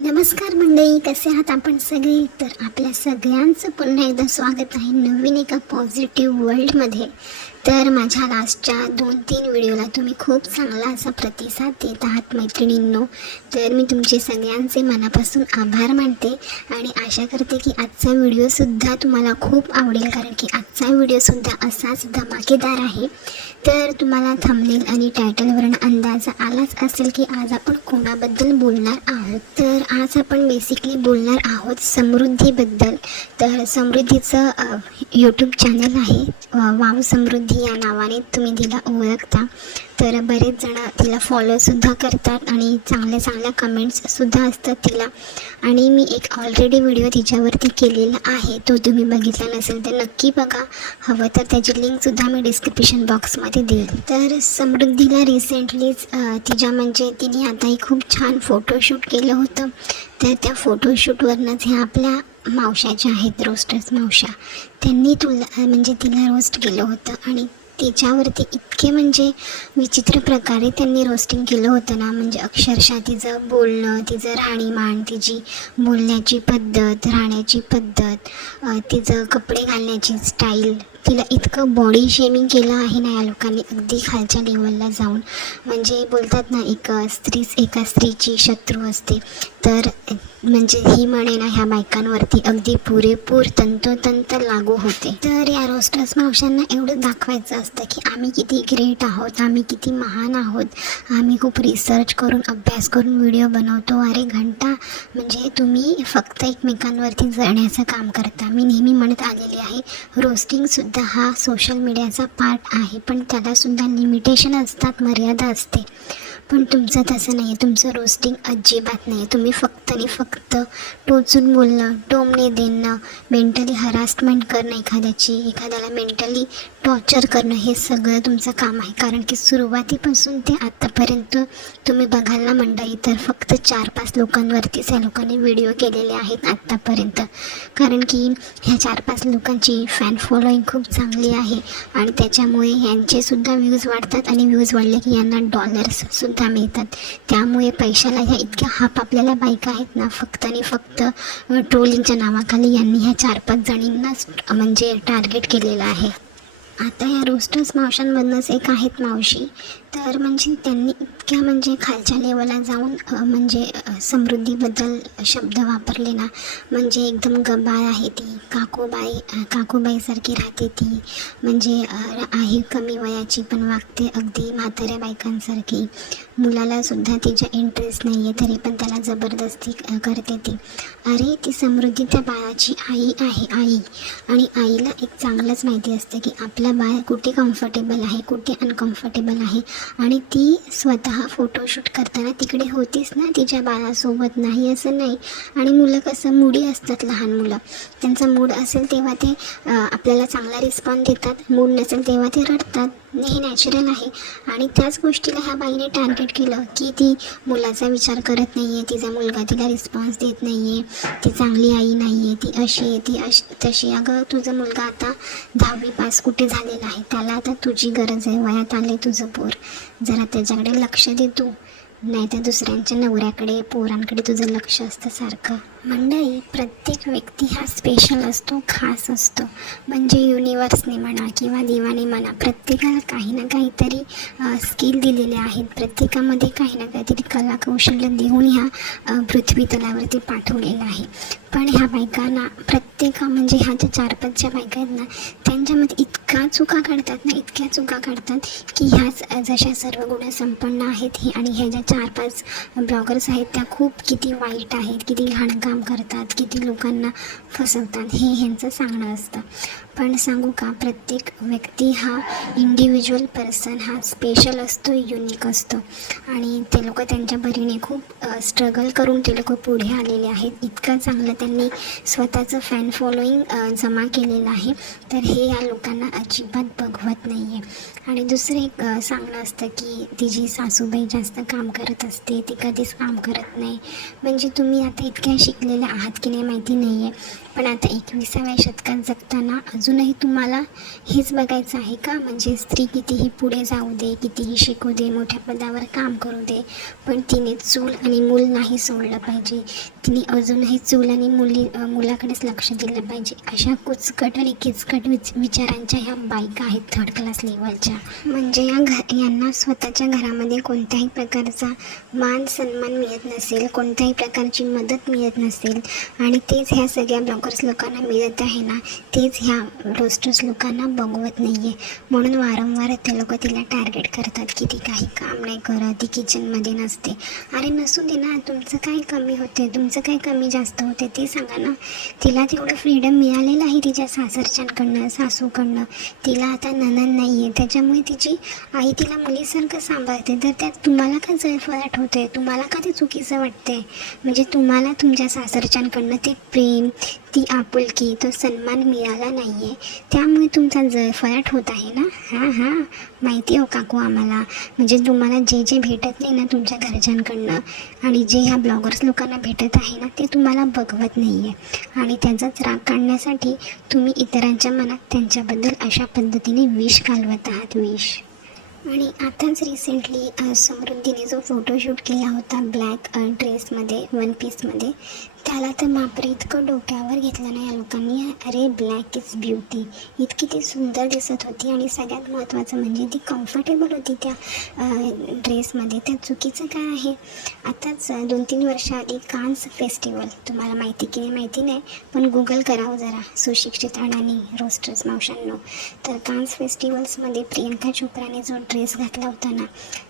नमस्कार मंडळी, कसे आहात आपण सगळे? तर आपल्या सगळ्यांचं पुन्हा एकदा स्वागत आहे नवीन एका पॉझिटिव्ह वर्ल्डमध्ये. तर माझ्या लास्टच्या 2-3 व्हिडिओला तुम्ही खूप चांगला असा प्रतिसाद देत आहात मैत्रिणींनो. तर मी तुमचे सगळ्यांचे मनापासून आभार मानते आणि आशा करते की आजचा व्हिडिओसुद्धा तुम्हाला खूप आवडेल, कारण की आजचा व्हिडिओसुद्धा असाच धमाकेदार आहे. तर तुम्हाला थंबनेल आणि टायटलवरून अंदाज आलाच असेल की आज आपण कोणाबद्दल बोलणार आहोत. तर आज आपण बेसिकली बोलणार आहोत समृद्धीबद्दल. तर समृद्धीचं यूट्यूब चॅनल आहे, वाव समृद्धी या नावाने तुम्ही तिला ओळखता. तर बरेच जण तिला फॉलोसुद्धा करतात आणि चांगल्या चांगल्या कमेंट्ससुद्धा असतात तिला. आणि मी एक ऑलरेडी व्हिडिओ तिच्यावरती केलेला आहे, तो तुम्ही बघितला नसेल तर नक्की बघा. हवं तर त्याची लिंकसुद्धा मी डिस्क्रिप्शन बॉक्समध्ये देईल. तर समृद्धीला रिसेंटलीच तिने आताही खूप छान फोटोशूट केलं होतं. तर त्या फोटोशूटवरनंच ह्या आपल्या मावश्या ज्या आहेत, रोस्टर्स मावश्या, त्यांनी तिला रोस्ट केलं होतं आणि तिच्यावरती इतके विचित्र प्रकारे त्यांनी रोस्टिंग केलं होतं ना, अक्षरशः तिचं बोलणं, तिचं राहणीमान, तिची बोलण्याची पद्धत, राहण्याची पद्धत, तिचं कपडे घालण्याची स्टाईल, तिला इतकं बॉडी शेमिंग केलं आहे ना या लोकांनी, अगदी खालच्या लेवलला जाऊन. बोलतात ना, एका स्त्रीची शत्रू असते. तर ही म्हणे ना ह्या बायकांवरती अगदी पुरेपूर तंतोतंत लागू होते. तर या रोस्टर्स मावशांना एवढं दाखवायचं असतं की आम्ही किती ग्रेट आहोत, आम्ही किती महान आहोत, आम्ही खूप रिसर्च करून, अभ्यास करून व्हिडिओ बनवतो. अरे घंटा, तुम्ही फक्त एकमेकांवरती जळण्याचं काम करता. मी नेहमी म्हणत आलेली आहे, रोस्टिंगसुद्धा हा सोशल मीडियाचा पार्ट आहे, पण त्यालासुद्धा लिमिटेशन असतात, मर्यादा असते. पण तुमचं तसं नाही आहे, तुमचं रोस्टिंग अजिबात नाही आहे. तुम्ही फक्त आणि फक्त टोचून बोलणं, टोमणे देणं, मेंटली हरासमेंट करणं, एखाद्याला मेंटली टॉर्चर करणं, हे सगळं तुमचं काम आहे. कारण की सुरुवातीपासून ते आत्तापर्यंत तुम्ही बघाल ना मंडळी, तर फक्त 4-5 लोकांवरतीच ह्या लोकांनी व्हिडिओ केलेले आहेत आत्तापर्यंत. कारण की ह्या 4-5 लोकांची फॅन फॉलोईंग खूप चांगली आहे आणि त्याच्यामुळे यांचेसुद्धा व्ह्यूज वाढतात आणि व्ह्यूज वाढले की यांना डॉलर्ससुद्धा मिळतात. त्यामुळे पैशाला ह्या इतक्या हाप आपल्याला बायका आहेत ना, फक्त आणि फक्त ट्रोलिंगच्या नावाखाली यांनी ह्या 4-5 जणींनाच टार्गेट केलेलं आहे. आता या रोस्टर्स मावशांमधनंच एक आहेत मावशी, तर त्यांनी इतक्या खालच्या लेवलला जाऊन समृद्धीबद्दल शब्द वापरले ना, एकदम गबाळ आहे ती, काकूबाईसारखी राहते ती. आहे कमी वयाची पण वागते अगदी म्हाताऱ्या बायकांसारखी. मुलालासुद्धा तिच्या इंटरेस्ट नाही आहे, तरी पण त्याला जबरदस्ती करते ती. अरे ती समृद्धी त्या बाळाची आई आहे, आई. आणि आईला एक चांगलंच माहिती असतं की आपलं बाळ कुठे कम्फर्टेबल आहे, कुठे अनकम्फर्टेबल आहे. आणि ती स्वतः फोटोशूट करताना तिकडे होतीच ना तिच्या बाळासोबत, नाही असं नाही. आणि मुलं कसं मूडी असतात, लहान मुलं, त्यांचा मूड असेल तेव्हा ते आपल्याला चांगला रिस्पॉन्स देतात, मूड नसेल तेव्हा ते रडतात. हे नॅचरल आहे. आणि त्याच गोष्टीला ह्या बाईने टार्गेट केलं की ती मुलाचा विचार करत नाही आहे, तिचा मुलगा तिला रिस्पॉन्स देत नाही आहे, ती चांगली आई नाही आहे, ती अशी आहे, ती तशी. अगं तुझा मुलगा आता 10वी पास कुठे झालेला आहे, त्याला आता तुझी गरज आहे, वयात आले तुझं पोर, जरा त्याच्याकडे लक्ष दे तू, नाही तर दुसऱ्यांच्या नवऱ्याकडे, पोरांकडे तुझं लक्ष असतं सारखं. मंडळी, प्रत्येक व्यक्ती हा स्पेशल असतो, खास असतो. युनिवर्सने म्हणा किंवा देवाने म्हणा, प्रत्येकाला काही ना काहीतरी स्किल दिलेले आहेत, प्रत्येकामध्ये काही ना काहीतरी कलाकौशल्य देऊन ह्या पृथ्वी तलावरती पाठवलेलं आहे. पण ह्या बायकांना ह्या ज्या 4-5 बायका आहेत ना, त्यांच्यामध्ये इतक्या चुका काढतात की ह्याच जशा सर्व गुणसंपन्न आहेत हे, आणि ह्या ज्या 4-5 ब्लॉगर्स आहेत त्या खूप किती वाईट आहेत, किती घाण काम करतात, किती लोकांना फसवतात, हे ह्यांचं सांगणं असतं. पण सांगू का, प्रत्येक व्यक्ती हा इंडिव्हिज्युअल पर्सन हा स्पेशल असतो, युनिक असतो. आणि ते लोक त्यांच्या परीने खूप स्ट्रगल करून ते लोक पुढे आलेले आहेत. इतकं चांगलं त्यांनी स्वतःचं फॅन फॉलोईंग जमा केलेलं आहे. तर हे या लोकांना अजिबात बघवत नाही आहे. आणि दुसरं एक सांगणं असतं की तिची सासूबाई जास्त काम करत असते, ती कधीच काम करत नाही. तुम्ही आता इतक्या शिकलेल्या आहात की नाही माहिती नाही आहे, पण आता 21व्या शतकात जगताना अजूनही तुम्हाला हेच बघायचं आहे का? म्हणजे स्त्री कितीही पुढे जाऊ दे, कितीही शिकू दे, मोठ्या पदावर काम करू दे, पण तिने चूल आणि मूल नाही सोडलं पाहिजे. तिने अजूनही चूल आणि मुलाकडेच लक्ष दिलं पाहिजे. अशा कुचकट आणि किचकट विचारांच्या ह्या बायका आहेत थर्ड क्लास लेवलच्या. म्हणजे यांना स्वतःच्या घरामध्ये कोणत्याही प्रकारचा मान सन्मान मिळत नसेल, कोणत्याही प्रकारची मदत मिळत नसेल, आणि तेच ह्या सगळ्या ब्लॉगर्स लोकांना मिळत आहे ना, तेच ह्या रोस्टर्स लोकांना बघवत नाही आहे. म्हणून वारंवार ते लोक तिला टार्गेट करतात की ती काही काम नाही करत, ती किचनमध्ये नसते. अरे नसू दे ना, तुमचं काय कमी होते, तुमचं काय कमी जास्त होते ते सांगा ना. तिला तेवढं फ्रीडम मिळालेलं आहे तिच्या सासरच्यांकडनं, सासूकडनं. तिला आता नणंद नाही आहे, त्याच्यामुळे तिची आई तिला मुलीसारखं सांभाळते. तर त्यात तुम्हाला का जळफळाट होते, तुम्हाला का ते चुकीचं वाटते? म्हणजे तुम्हाला तुमच्या सासरच्यांकडनं ते प्रेम, ती आपुलकी, तो सन्मान मिळाला नाही आहे, त्यामुळे तुमचा जळफळाट होत आहे ना. हां माहिती हो काकू आम्हाला. म्हणजे तुम्हाला जे जे भेटत नाही ना तुमच्या घरच्यांकडनं, आणि जे ह्या ब्लॉगर्स लोकांना भेटत आहे ना, ते तुम्हाला बघवत नाही आहे. आणि त्याचाच राग काढण्यासाठी तुम्ही इतरांच्या मनात त्यांच्याबद्दल अशा पद्धतीने विष घालवत आहात, विष. आणि आताच रिसेंटली समृद्धीने जो फोटोशूट केला होता ब्लॅक ड्रेसमध्ये, वन पीसमध्ये, त्याला तर बापरे इतकं डोक्यावर घेतलं ना या लोकांनी. अरे ब्लॅक इज ब्युटी, इतकी ती सुंदर दिसत होती, आणि सगळ्यात महत्त्वाचं म्हणजे ती कम्फर्टेबल होती त्या ड्रेसमध्ये. त्या चुकीचं काय आहे? आताच 2-3 वर्षाआधी कान्स फेस्टिवल, तुम्हाला माहिती की नाही माहिती नाही, पण गुगल करावं जरा, सुशिक्षित अडाणी रोस्टर्स मावशांनो. तर कान्स फेस्टिवल्समध्ये प्रियंका चोप्राने जो ड्रेस घातला होता ना,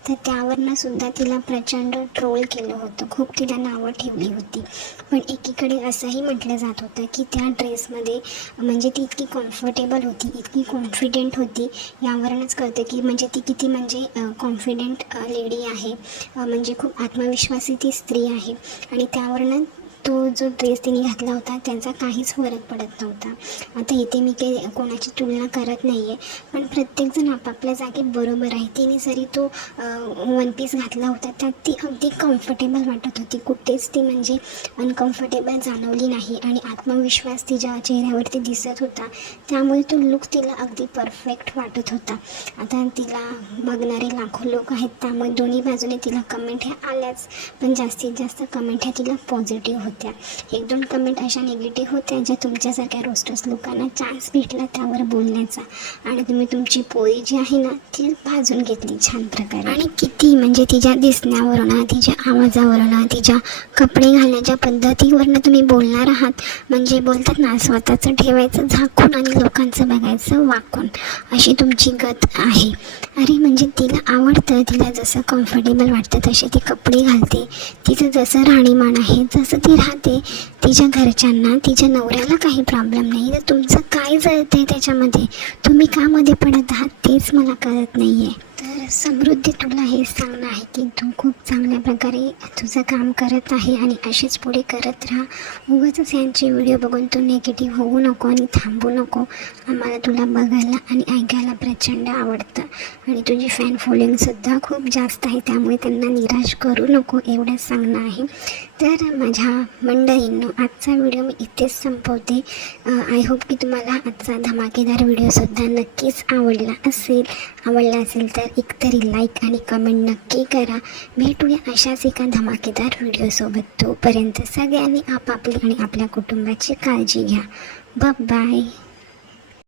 तर त्यावरनं सुद्धा तिला प्रचंड ट्रोल केलं होतं, खूप तिला नावं ठेवली होती. पण एकीकडे असंही म्हटलं जात होतं की त्या ड्रेसमध्ये म्हणजे ती इतकी कम्फर्टेबल होती, इतकी कॉन्फिडेंट होती, यावरूनच कळतं की म्हणजे ती किती म्हणजे कॉन्फिडेंट लेडी आहे, म्हणजे खूप आत्मविश्वासी ती स्त्री आहे. आणि त्यावरनं तो जो ड्रेस तिने घातला होता त्याचा काहीच फरक पडत नव्हता. आता इथे मी काही कोणाची तुलना करत नाही आहे, पण प्रत्येकजण आपापल्या जागी बरोबर आहे. तिने जरी तो वन पीस घातला होता त्यात ती अगदी कम्फर्टेबल वाटत होती, कुठेच ती म्हणजे अनकम्फर्टेबल जाणवली नाही, आणि आत्मविश्वास तिच्या चेहऱ्यावरती दिसत होता. त्यामुळे तो लुक तिला अगदी परफेक्ट वाटत होता. आता तिला बघणारे लाखो लोक आहेत, त्यामुळे दोन्ही बाजूने तिला कमेंट ह्या आल्याच, पण जास्तीत जास्त कमेंट ह्या तिला पॉझिटिव्ह होत्या. 1-2 कमेंट अशा निगेटिव्ह होत्या ज्या तुमच्यासारख्या रोस्टर्स लोकांना चान्स भेटला त्यावर बोलण्याचा, आणि तुम्ही तुमची पोळी जी आहे ना ती भाजून घेतली छान प्रकारे. आणि किती म्हणजे तिच्या दिसण्यावरून, तिच्या आवाजावरून, तिच्या कपडे घालण्याच्या पद्धतीवरनं तुम्ही बोलणार आहात. म्हणजे बोलतात ना, स्वतःचं ठेवायचं झाकून आणि लोकांचं बघायचं वाकून, अशी तुमची गत आहे. अरे म्हणजे तिला आवडतं, तिला जसं कम्फर्टेबल वाटतं तसे ती कपडे घालते, तिचं जसं राहणीमान आहे जसं ती राहते, तिच्या घरच्यांना, तिच्या नवऱ्याला काही प्रॉब्लेम नाही. तर तुमचं काय जळतं आहे त्याच्यामध्ये? तुम्ही का मध्ये पडत आहात तेच मला कळत नाही आहे. तर समृद्धी, तुला हेच सांगणं आहे की तू खूप चांगल्या प्रकारे तुझं काम करत आहे, आणि अशीच पुढे करत राहा. उगाचच यांचे व्हिडिओ बघून तू निगेटिव्ह होऊ नको आणि थांबू नको. आम्हाला तुला बघायला आणि ऐकायला प्रचंड आवडतं, आणि तुझी फॅन फॉलोइंगसुद्धा खूप जास्त आहे, त्यामुळे त्यांना निराश करू नको एवढंच सांगणं आहे. तर माझ्या मंडळींनो, आजचा व्हिडिओ मी इथेच संपवते. आय होप की तुम्हाला आजचा धमाकेदार व्हिडिओसुद्धा नक्कीच आवडला असेल तर एकतरी लाईक आणि कमेंट नक्की करा. भेटूया अशाच एका धमाकेदार व्हिडिओसोबत. तोपर्यंत सगळ्यांनी आपापली आणि आपल्या कुटुंबाची काळजी घ्या. बाय.